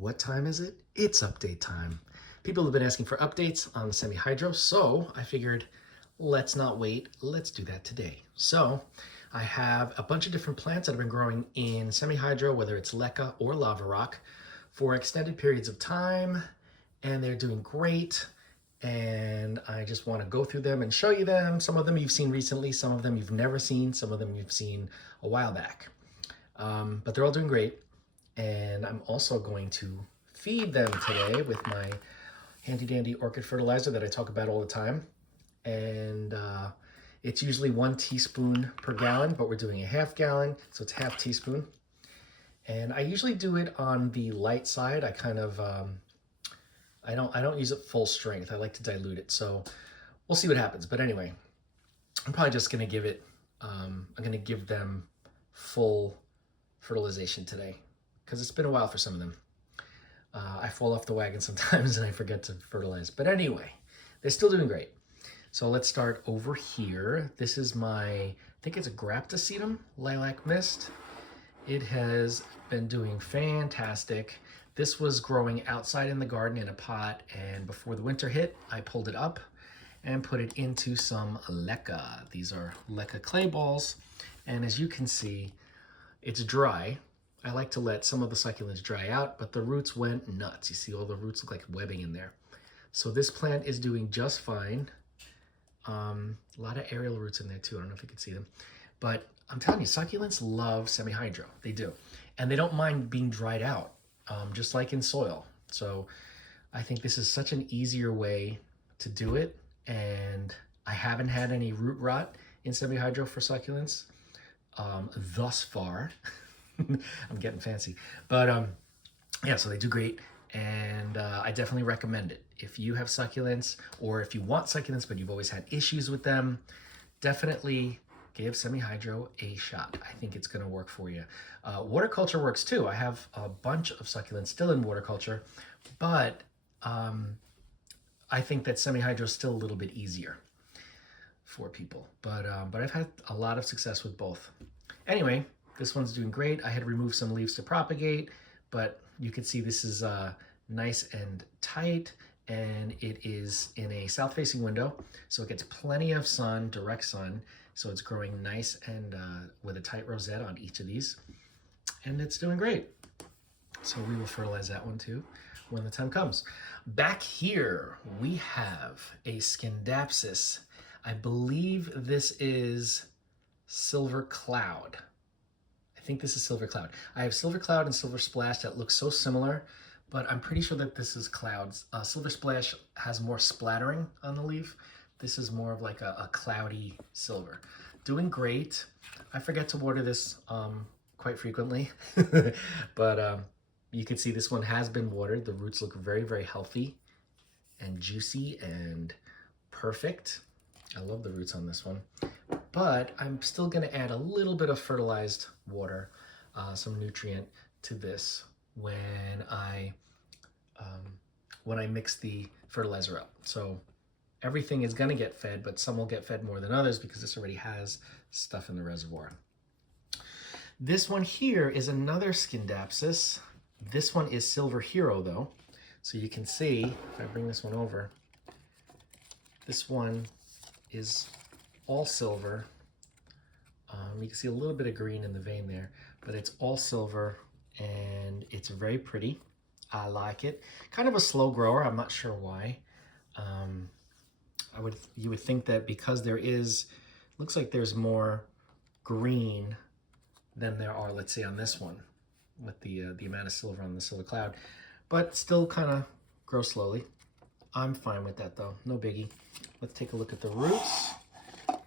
What time is it? It's update time. People have been asking for updates on the semi-hydro, so I figured let's not wait, let's do that today. So I have a bunch of different plants that have been growing in semi-hydro, whether it's leca or lava rock, for extended periods of time, and they're doing great. And I just want to go through them and show you them. Some of them you've seen recently, some of them you've never seen, some of them you've seen a while back. But they're all doing great. And I'm also going to feed them today with my handy dandy orchid fertilizer that I talk about all the time. And it's usually 1 teaspoon per gallon, but we're doing a half gallon, so it's half teaspoon. And I usually do it on the light side. I kind of, I don't use it full strength. I like to dilute it. So we'll see what happens. But anyway, I'm probably just going to give it, I'm going to give them full fertilization today, because it's been a while for some of them. I fall off the wagon sometimes and I forget to fertilize. But anyway, they're still doing great. So let's start over here. This is my, I think it's a Graptosedum lilac mist. It has been doing fantastic. This was growing outside in the garden in a pot, and before the winter hit, I pulled it up and put it into some leca. These are leca clay balls, and as you can see, it's dry. I like to let some of the succulents dry out, but the roots went nuts. You see all the roots look like webbing in there. So this plant is doing just fine. A lot of aerial roots in there too. I don't know if you can see them, but I'm telling you, succulents love semi-hydro. They do. And they don't mind being dried out, just like in soil. So I think this is such an easier way to do it. And I haven't had any root rot in semi-hydro for succulents thus far. I'm getting fancy, but yeah, so they do great, and I definitely recommend it. If you have succulents, or if you want succulents but you've always had issues with them, definitely give semi-hydro a shot. I think it's going to work for you. Water works too. I have a bunch of succulents still in water culture, but I think that semi-hydro is still a little bit easier for people. But I've had a lot of success with both. Anyway, this one's doing great. I had removed some leaves to propagate, but you can see this is nice and tight, and it is in a south-facing window, so it gets plenty of sun, direct sun, so it's growing nice and with a tight rosette on each of these, and it's doing great. So we will fertilize that one too when the time comes. Back here, we have a Scindapsus. I believe this is Silver Cloud. I think this is Silver Cloud. I have Silver Cloud and Silver Splash that look so similar, but I'm pretty sure that this is Clouds. Silver Splash has more splattering on the leaf. This is more of like a cloudy silver. Doing great. I forget to water this quite frequently, but you can see this one has been watered. The roots look very, very healthy and juicy and perfect. I love the roots on this one. But I'm still going to add a little bit of fertilized water, some nutrient to this when I mix the fertilizer up. So everything is going to get fed, but some will get fed more than others because this already has stuff in the reservoir. This one here is another Scindapsus. This one is Silver Hero though. So you can see, if I bring this one over, this one is all silver. You can see a little bit of green in the vein there, but it's all silver and it's very pretty. I like it. Kind of a slow grower. I'm not sure why. You would think that because there is, looks like there's more green than there are, let's say, on this one with the amount of silver on the Silver Cloud, but still kind of grow slowly. I'm fine with that though. No biggie. Let's take a look at the roots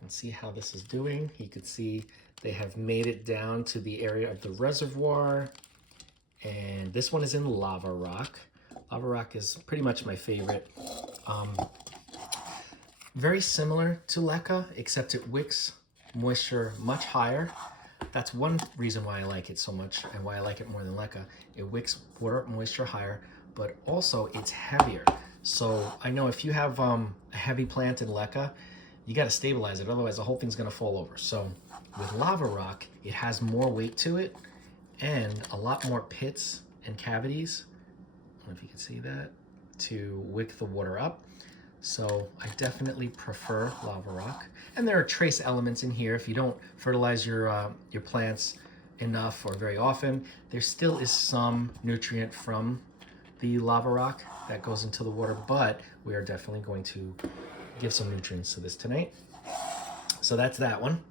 and see how this is doing. You can see they have made it down to the area of the reservoir, and this one is in lava rock. Lava rock is pretty much my favorite. Very similar to leca, except it wicks moisture much higher. That's one reason why I like it so much and why I like it more than leca. It wicks water moisture higher, but also it's heavier. So I know if you have a heavy plant in leca, you got to stabilize it, otherwise the whole thing's going to fall over. So with lava rock, it has more weight to it and a lot more pits and cavities, don't know if you can see that, to wick the water up. So I definitely prefer lava rock. And there are trace elements in here. If you don't fertilize your plants enough or very often, there still is some nutrient from the lava rock that goes into the water, but we are definitely going to give some nutrients to this tonight. So that's that one.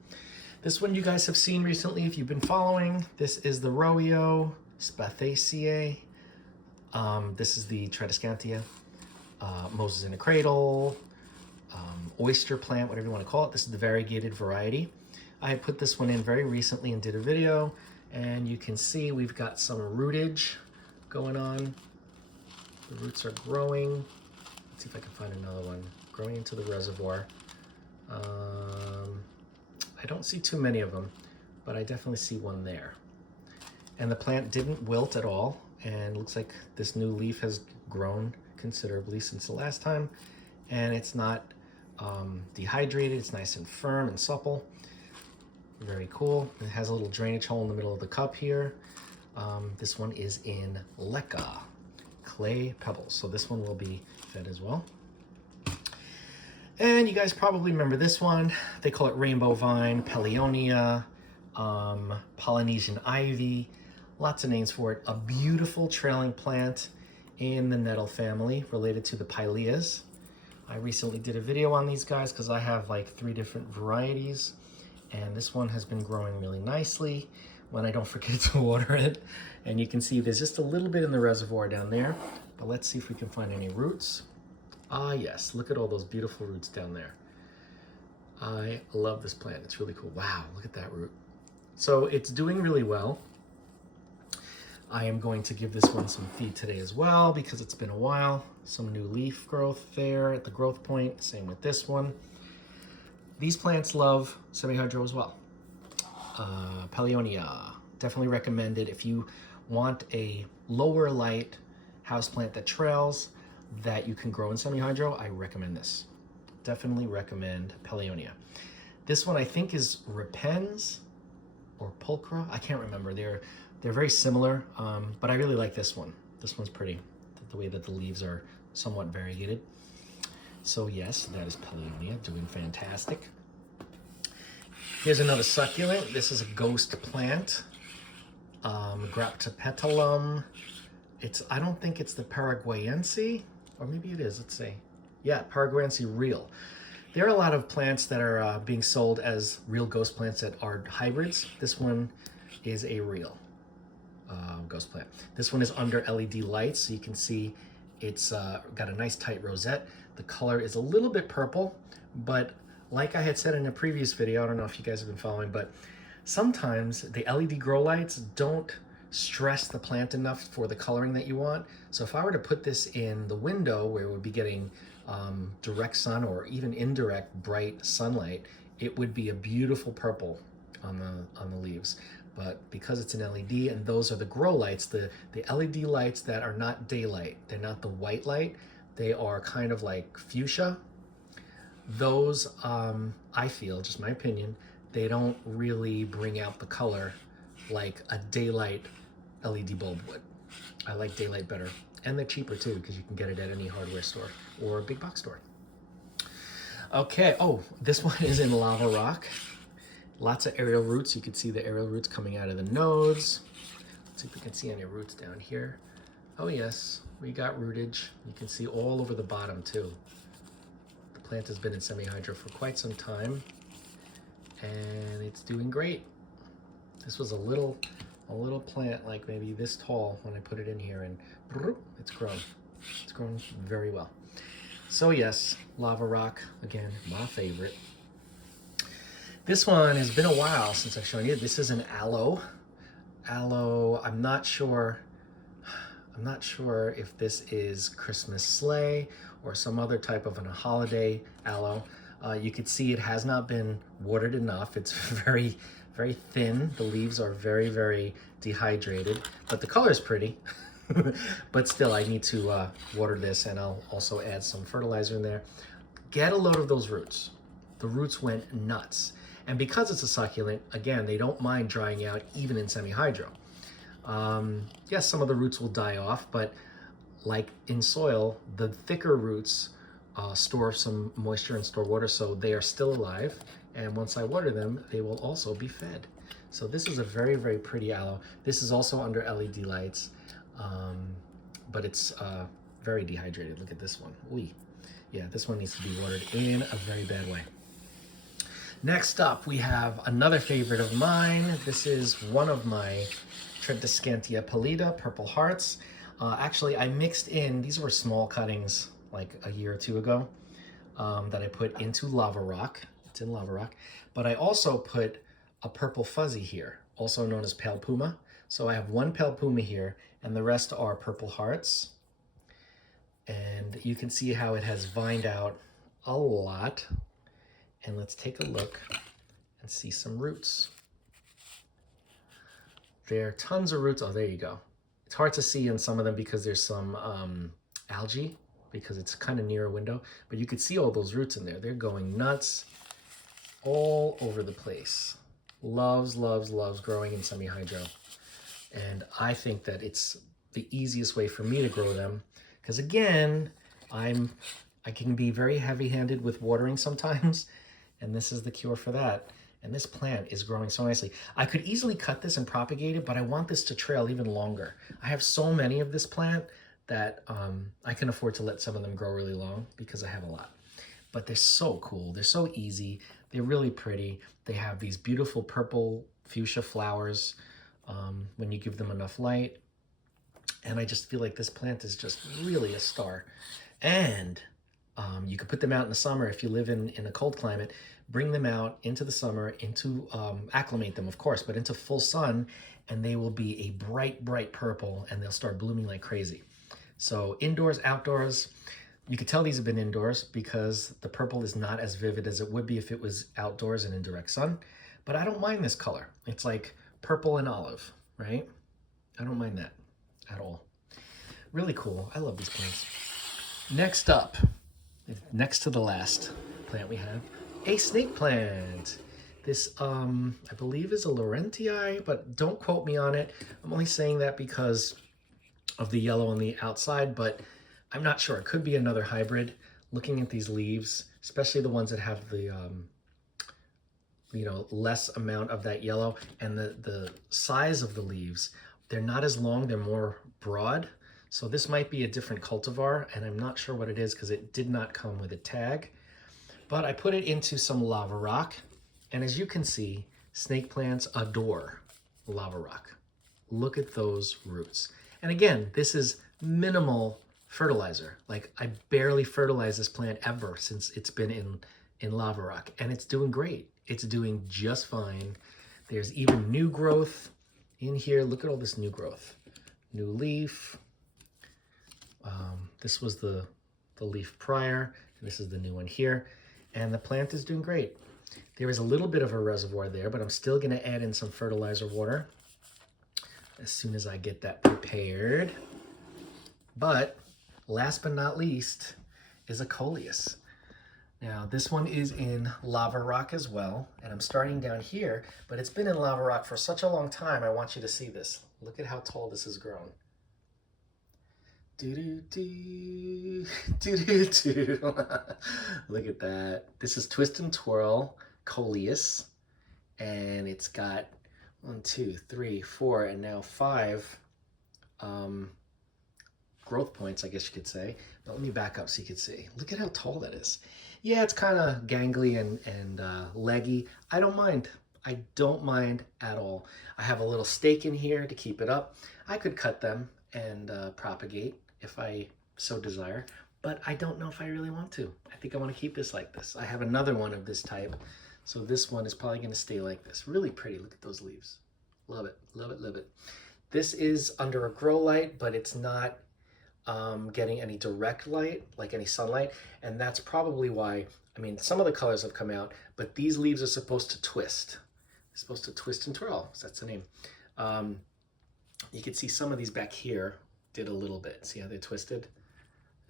This one you guys have seen recently if you've been following. This is the Roeo Spathaceae. This is the Tradescantia. Moses in a cradle, oyster plant, whatever you want to call it. This is the variegated variety. I put this one in very recently and did a video, and you can see we've got some rootage going on. The roots are growing. Let's see if I can find another one. Growing into the reservoir. I don't see too many of them, but I definitely see one there. And the plant didn't wilt at all, and looks like this new leaf has grown considerably since the last time, and it's not dehydrated. It's nice and firm and supple. Very cool. It has a little drainage hole in the middle of the cup here. This one is in leca, clay pebbles, so this one will be fed as well. And you guys probably remember this one. They call it rainbow vine, Paleonia, Polynesian ivy, lots of names for it. A beautiful trailing plant in the nettle family related to the Pileas. I recently did a video on these guys because I have like 3 different varieties, and this one has been growing really nicely when I don't forget to water it. And you can see there's just a little bit in the reservoir down there, but let's see if we can find any roots. Ah yes, look at all those beautiful roots down there. I love this plant, it's really cool. Wow, look at that root. So it's doing really well. I am going to give this one some feed today as well because it's been a while. Some new leaf growth there at the growth point. Same with this one. These plants love semi-hydro as well. Paleonia, definitely recommended if you want a lower light houseplant that trails that you can grow in semi-hydro. I recommend this. Definitely recommend Paleonia. This one I think is Repens or Pulchra. I can't remember. They're very similar, but I really like this one. This one's pretty, the way that the leaves are somewhat variegated. So yes, that is Paleonia, doing fantastic. Here's another succulent. This is a ghost plant, Graptopetalum. I don't think it's the Paraguayense, or maybe it is, let's see. Yeah, Paraguayense real. There are a lot of plants that are being sold as real ghost plants that are hybrids. This one is a real ghost plant. This one is under LED lights, so you can see it's got a nice tight rosette. The color is a little bit purple, but like I had said in a previous video, I don't know if you guys have been following, but sometimes the LED grow lights don't stress the plant enough for the coloring that you want. So if I were to put this in the window where it would be getting direct sun or even indirect bright sunlight, it would be a beautiful purple on the leaves. But because it's an LED and those are the grow lights, the LED lights that are not daylight, they're not the white light, they are kind of like fuchsia. Those, I feel, just my opinion, they don't really bring out the color like a daylight LED bulb would. I like daylight better. And they're cheaper too because you can get it at any hardware store or a big box store. Okay, oh, this one is in lava rock. Lots of aerial roots. You can see the aerial roots coming out of the nodes. Let's see if we can see any roots down here. Oh yes, we got rootage. You can see all over the bottom too. The plant has been in semi-hydro for quite some time and it's doing great. This was a little plant like maybe this tall when I put it in here, and it's grown. It's grown very well. So yes, lava rock, again, my favorite. This one has been a while since I've shown you. This is an aloe. Aloe, I'm not sure if this is Christmas sleigh or some other type of a holiday aloe. You can see it has not been watered enough. It's very, very thin. The leaves are very, very dehydrated, but the color is pretty. But still, I need to water this, and I'll also add some fertilizer in there. Get a load of those roots. The roots went nuts. And because it's a succulent, again, they don't mind drying out even in semi-hydro. Yes, some of the roots will die off, but like in soil, the thicker roots store some moisture and store water, so they are still alive. And once I water them, they will also be fed. So this is a very, very pretty aloe. This is also under LED lights, but it's very dehydrated. Look at this one. Ooh. Yeah, this one needs to be watered in a very bad way. Next up, we have another favorite of mine. This is one of my Tradescantia Pilea, Purple Hearts. Actually, I mixed in, these were small cuttings like a year or two ago that I put into lava rock. It's in lava rock. But I also put a purple fuzzy here, also known as pale puma. So I have one pale puma here, and the rest are purple hearts. And you can see how it has vined out a lot. And let's take a look and see some roots. There are tons of roots. Oh, there you go. It's hard to see in some of them because there's some algae, because it's kind of near a window. But you could see all those roots in there. They're going nuts all over the place. Loves, loves, loves growing in semi-hydro. And I think that it's the easiest way for me to grow them. Because again, I can be very heavy-handed with watering sometimes. And this is the cure for that. And this plant is growing so nicely. I could easily cut this and propagate it, but I want this to trail even longer. I have so many of this plant that I can afford to let some of them grow really long because I have a lot. But they're so cool. They're so easy. They're really pretty. They have these beautiful purple fuchsia flowers when you give them enough light. And I just feel like this plant is just really a star. And you could put them out in the summer if you live in a cold climate. Bring them out into the summer, acclimate them, of course, but into full sun, and they will be a bright, bright purple, and they'll start blooming like crazy. So indoors, outdoors, you could tell these have been indoors because the purple is not as vivid as it would be if it was outdoors and in direct sun. But I don't mind this color. It's like purple and olive, right? I don't mind that at all. Really cool. I love these plants. Next up, next to the last plant we have, a snake plant. This, I believe is a Laurentii, but don't quote me on it. I'm only saying that because of the yellow on the outside, but I'm not sure. It could be another hybrid. Looking at these leaves, especially the ones that have the, less amount of that yellow, and the size of the leaves, they're not as long, they're more broad. So this might be a different cultivar, and I'm not sure what it is because it did not come with a tag. But I put it into some lava rock, and as you can see, snake plants adore lava rock. Look at those roots. And again, this is minimal fertilizer. Like, I barely fertilize this plant ever since it's been in lava rock, and it's doing great. It's doing just fine. There's even new growth in here. Look at all this new growth. New leaf. This was the leaf prior. This is the new one here. And the plant is doing great. There is a little bit of a reservoir there, but I'm still going to add in some fertilizer water as soon as I get that prepared. But last but not least is a Coleus. Now this one is in lava rock as well, and I'm starting down here, but it's been in lava rock for such a long time. I want you to see this. Look at how tall this has grown. Do-do-do, do-do-do. Look at that. This is Twist and Twirl Coleus, and it's got 1, 2, 3, 4, and now 5 growth points, I guess you could say. But let me back up so you can see. Look at how tall that is. Yeah, it's kind of gangly and leggy. I don't mind. I don't mind at all. I have a little stake in here to keep it up. I could cut them and propagate if I so desire, but I don't know if I really want to. I think I want to keep this like this. I have another one of this type, so this one is probably going to stay like this. Really pretty. Look at those leaves. Love it, love it, love it. This is under a grow light, but it's not getting any direct light, like any sunlight, and that's probably why, I mean, some of the colors have come out, but these leaves are supposed to twist. They're supposed to twist and twirl, so that's the name. You can see some of these back here did a little bit. See how they twisted?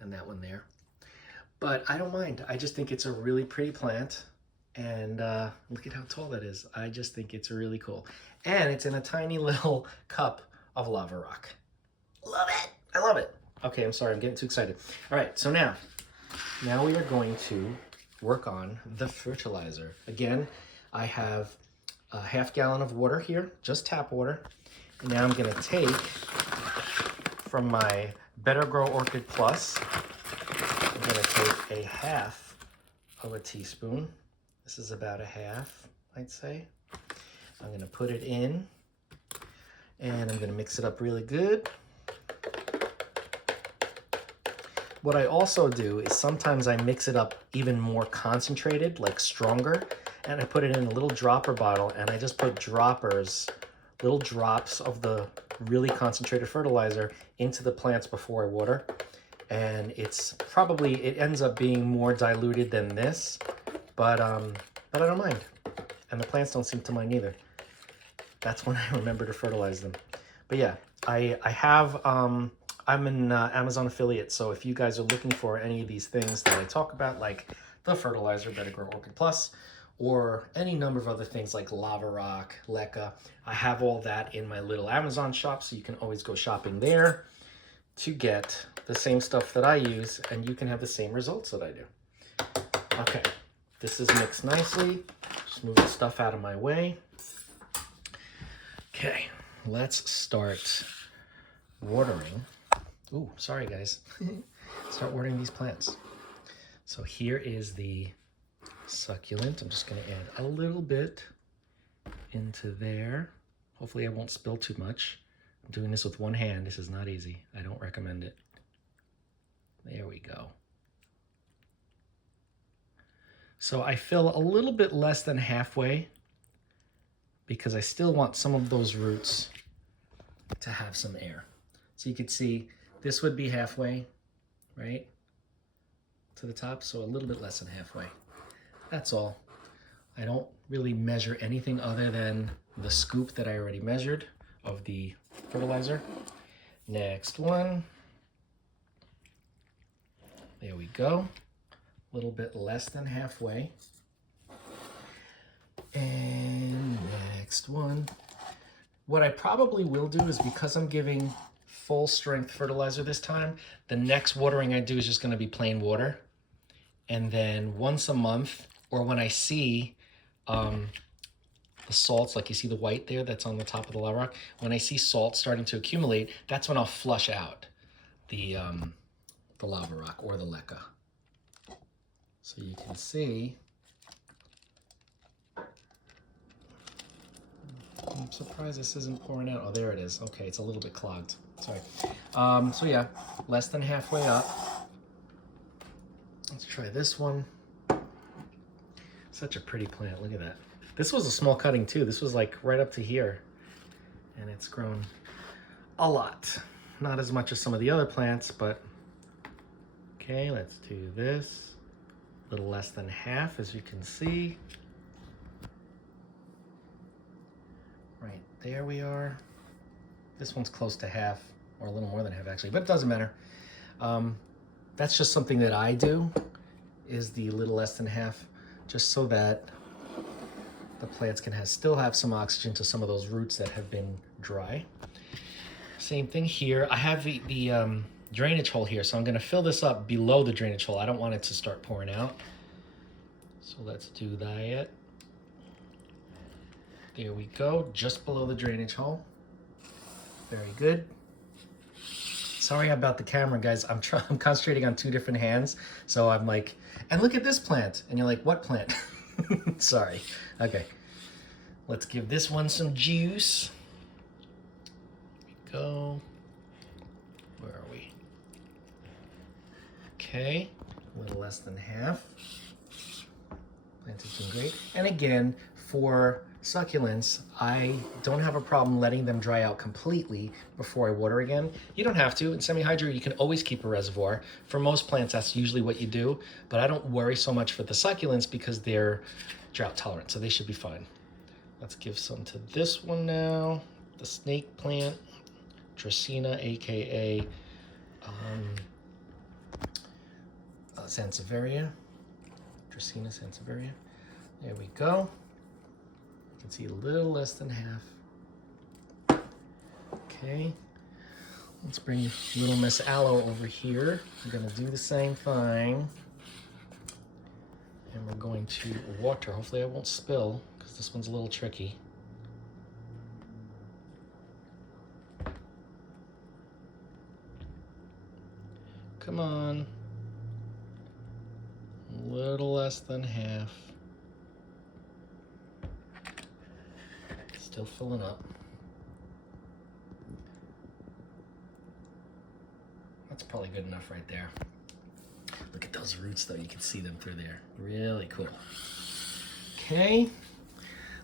And that one there. But I don't mind. I just think it's a really pretty plant. And look at how tall that is. I just think it's really cool. And it's in a tiny little cup of lava rock. Love it. I love it. Okay. Okay, I'm sorry, I'm getting too excited. All right, so now we are going to work on the fertilizer. Again, I have a half gallon of water here, just tap water. And now I'm gonna take from my Better Grow Orchid Plus, I'm gonna take a half of a teaspoon. This is about a half, I'd say. I'm gonna put it in and I'm gonna mix it up really good. What I also do is sometimes I mix it up even more concentrated, like stronger, and I put it in a little dropper bottle and I just put droppers, little drops of the really concentrated fertilizer into the plants before I water. And it's probably, it ends up being more diluted than this, but I don't mind. And the plants don't seem to mind either. That's when I remember to fertilize them. But yeah, I have, I'm an Amazon affiliate, so if you guys are looking for any of these things that I talk about, like the fertilizer, Better Grow Orchid Plus, or any number of other things like lava rock, leca, I have all that in my little Amazon shop, so you can always go shopping there to get the same stuff that I use, and you can have the same results that I do. Okay, this is mixed nicely. Just move the stuff out of my way. Okay, let's start watering. Ooh, sorry guys. Start watering these plants. So here is the succulent. I'm just gonna add a little bit into there. Hopefully I won't spill too much. I'm doing this with one hand. This is not easy. I don't recommend it. There we go. So I fill a little bit less than halfway because I still want some of those roots to have some air. So you can see this would be halfway, right, to the top, so a little bit less than halfway. That's all. I don't really measure anything other than the scoop that I already measured of the fertilizer. Next one. There we go. A little bit less than halfway. And next one. What I probably will do is, because I'm giving full strength fertilizer this time, the next watering I do is just going to be plain water. And then once a month, or when I see the salts, like you see the white there that's on the top of the lava rock, when I see salt starting to accumulate, that's when I'll flush out the lava rock or the leca. So you can see, I'm surprised this isn't pouring out. Oh, there it is. Okay, it's a little bit clogged. Sorry. So yeah, less than halfway up. Let's try this one. Such a pretty plant. Look at that. This was a small cutting too. This was like right up to here. And it's grown a lot. Not as much as some of the other plants, but okay, let's do this. A little less than half, as you can see. Right there we are. This one's close to half, or a little more than half actually, but it doesn't matter. That's just something that I do, is the little less than half, just so that the plants can still have some oxygen to some of those roots that have been dry. Same thing here. I have the drainage hole here, so I'm going to fill this up below the drainage hole. I don't want it to start pouring out. So let's do that. There we go, just below the drainage hole. Very good. Sorry about the camera, guys. I'm concentrating on two different hands, so I'm like, and look at this plant. And you're like, what plant? Sorry. Okay. Let's give this one some juice. Here we go. Where are we? Okay. A little less than half. Plant is doing great. And again, for succulents, I don't have a problem letting them dry out completely before I water again. You don't have to. In semi-hydro, you can always keep a reservoir. For most plants, that's usually what you do, but I don't worry so much for the succulents because they're drought tolerant, so they should be fine. Let's give some to this one now. The snake plant, Dracaena, aka Sansevieria. Dracaena Sansevieria. There we go. You can see a little less than half. Okay, Let's bring little Miss Aloe over here. We're gonna do the same thing. And we're going to water. Hopefully I won't spill, because this one's a little tricky. Come on. A little less than half. Still filling up. That's probably good enough right there. Look at those roots though, you can see them through there. Really cool. Okay,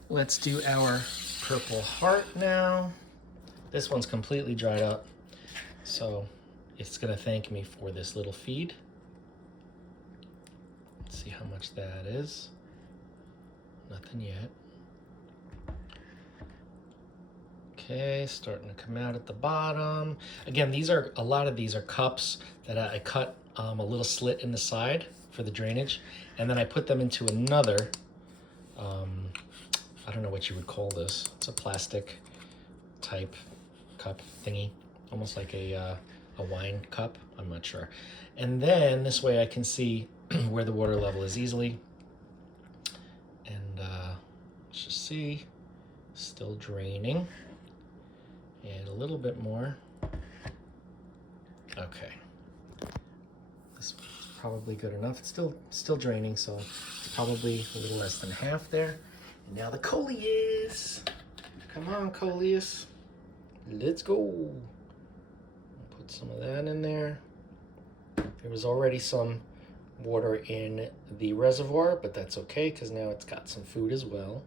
let's do our purple heart now. This one's completely dried up, so it's gonna thank me for this little feed. Let's see how much that is. Nothing yet. Okay, starting to come out at the bottom. Again, a lot of these are cups that I cut a little slit in the side for the drainage, and then I put them into another, I don't know what you would call this. It's a plastic type cup thingy, almost like a wine cup, I'm not sure. And then this way I can see where the water level is easily. And let's just see, still draining. And a little bit more. Okay. This is probably good enough. It's still draining, so it's probably a little less than half there. And now the Coleus. Come on, Coleus. Let's go. Put some of that in there. There was already some water in the reservoir, but that's okay because now it's got some food as well.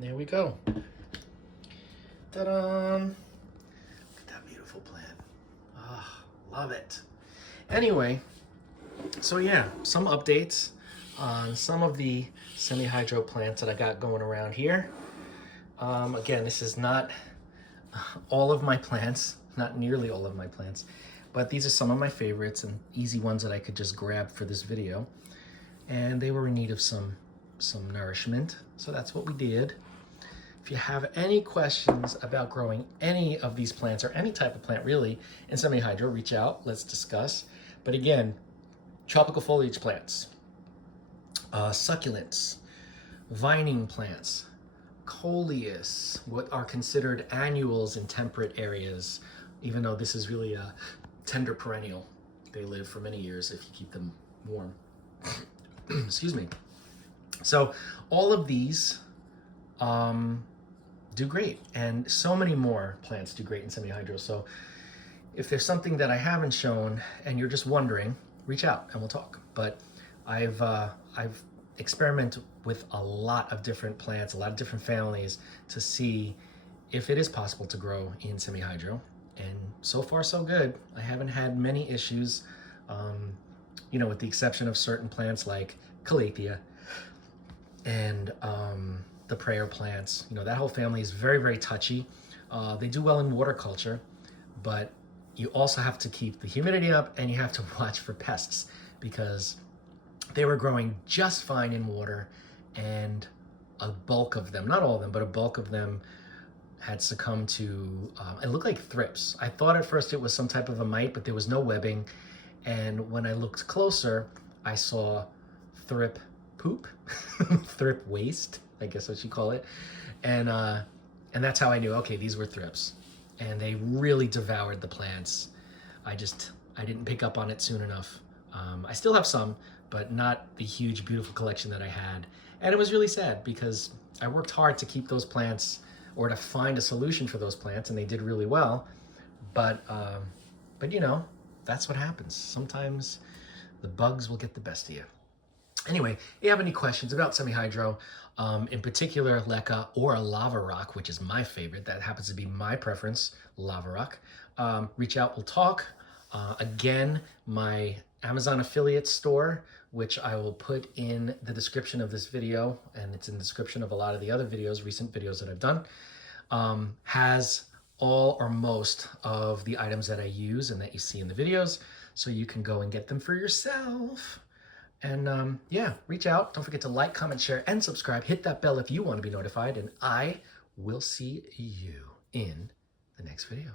There we go. Ta-da! Look at that beautiful plant. Ah, love it. Anyway, so yeah, some updates on some of the semi-hydro plants that I got going around here. Again, this is not all of my plants, not nearly all of my plants, but these are some of my favorites and easy ones that I could just grab for this video. And they were in need of some nourishment, so that's what we did. If you have any questions about growing any of these plants or any type of plant really in semi-hydro, reach out, let's discuss. But again, tropical foliage plants, succulents, vining plants, Coleus, what are considered annuals in temperate areas, even though this is really a tender perennial. They live for many years if you keep them warm. Excuse me. So all of these do great, and so many more plants do great in semi-hydro. So if there's something that I haven't shown and you're just wondering, reach out and we'll talk. But I've experimented with a lot of different plants, a lot of different families to see if it is possible to grow in semi-hydro. And so far so good. I haven't had many issues, you know, with the exception of certain plants like Calathea and the prayer plants. You know, that whole family is very, very touchy. They do well in water culture, but you also have to keep the humidity up and you have to watch for pests, because they were growing just fine in water, and a bulk of them, not all of them, but a bulk of them had succumbed to, it looked like thrips. I thought at first it was some type of a mite, but there was no webbing. And when I looked closer, I saw thrip poop, thrip waste, I guess what you call it. And that's how I knew, okay, these were thrips. And they really devoured the plants. I didn't pick up on it soon enough. I still have some, but not the huge, beautiful collection that I had. And it was really sad because I worked hard to keep those plants, or to find a solution for those plants, and they did really well. But you know, that's what happens. Sometimes the bugs will get the best of you. Anyway, if you have any questions about semi-hydro, in particular leca or lava rock, which is my favorite, that happens to be my preference, lava rock, reach out, we'll talk. Again, my Amazon affiliate store, which I will put in the description of this video, and it's in the description of a lot of the other videos, recent videos that I've done, has all or most of the items that I use and that you see in the videos, so you can go and get them for yourself. And yeah, reach out. Don't forget to like, comment, share, and subscribe. Hit that bell if you want to be notified, and I will see you in the next video.